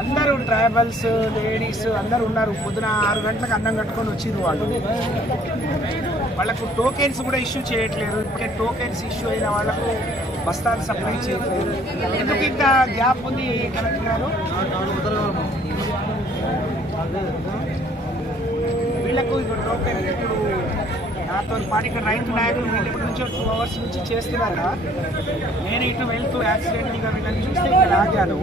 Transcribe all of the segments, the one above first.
అందరూ tribals ladies అందరూ ఉన్నారు. పొద్దున ఆరు గంటలకు అన్నం కట్టుకొని వచ్చిండ్రు వాళ్ళు. వాళ్ళకు టోకెన్స్ కూడా ఇష్యూ చేయట్లేదు. ఇప్పటికే టోకెన్స్ ఇష్యూ అయిన వాళ్ళకు బస్తాలు సప్లై చేయట్లేదు. ఎందుకు ఇంత గ్యాప్ ఉంది కలెక్టర్ గారు? వీళ్ళకు ఇప్పుడు టోకెన్ ఇప్పుడు నాతో పాటు ఇక్కడ రైతు నాయకులు వీళ్ళు ఇప్పటి నుంచి టూ అవర్స్ నుంచి చేస్తున్నారు? నేను ఇటు వెళ్తూ యాక్సిడెంట్గా వీళ్ళని చూస్తే ఇక్కడ ఆగాను.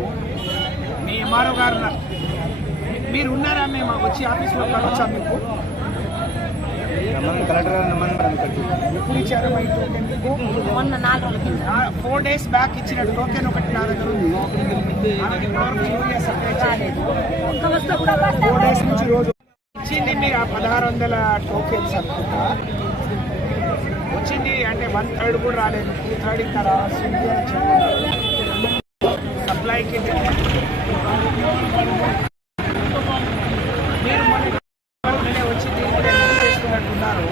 ఎంఆర్ఓ గారు ఉన్నారు. మీరు ఉన్నారా మేము వచ్చి ఆఫీస్లో కలవచ్చా మీకు? ఎప్పుడు ఇచ్చారు మా టోకెన్ మీకు? ఫోర్ డేస్ బ్యాక్ ఇచ్చిన టోకెన్ ఒకటి నా దగ్గర ఉంది. ఫోర్ డేస్ నుంచి రోజు వచ్చింది మీరు ఆ పదహారు వందల టోకెన్స్ అనుకుంటా వచ్చింది అంటే వన్ థర్డ్ కూడా రాలేదు. టూ థర్డ్ ఇంకా రావాల్సింది సప్లైకి మీరు మొన్న నేనే వచ్చి దీన్ని కూడా ఎందుకు చేస్తున్నట్టున్నారు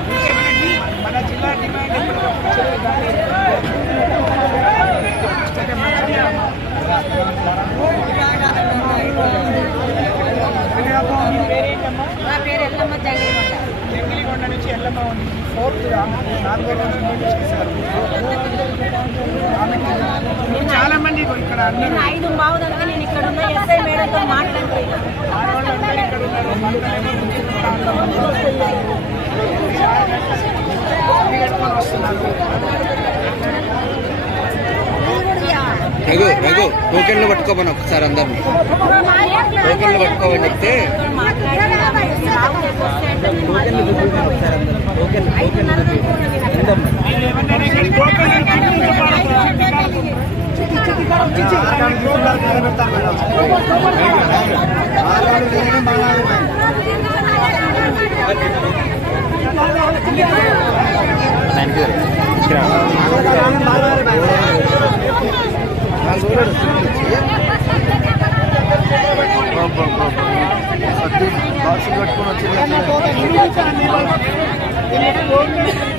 ఇంకేమైనా డి- మన జిల్లా డిమాండ్ ఎప్పుడు చెప్పి కానీ అంటే మన జిల్లా మీ పేరేంటమ్మా నా పేరు ఎల్లమ్మ జంగిలిగొండ నుంచి ఎల్లమ్మ ఉంది ఫోర్త్ నాలుగో రోజు చేశారు చాలా మంది ఇక్కడ నేను ఐదు బావుదంతా నేను ఇక్కడ ఉన్న ఎస్ఐ మేడంతో మాట్లాడుతున్నాను ఇక్కడ ఉన్నారు భర్తలేమో ముందుకుంటా ఉన్నారు. అన్ని కట్టుకొని వస్తున్నారు రఘు రఘు టోకెన్లు పట్టుకోమని ఒకసారి అందరినీ. టోకెన్లు పట్టుకోమని చెప్తే మీరు టోకెన్ టోకెన్ ಹೋಗಿ ಇಲ್ಲಿ ಹೋಗಿ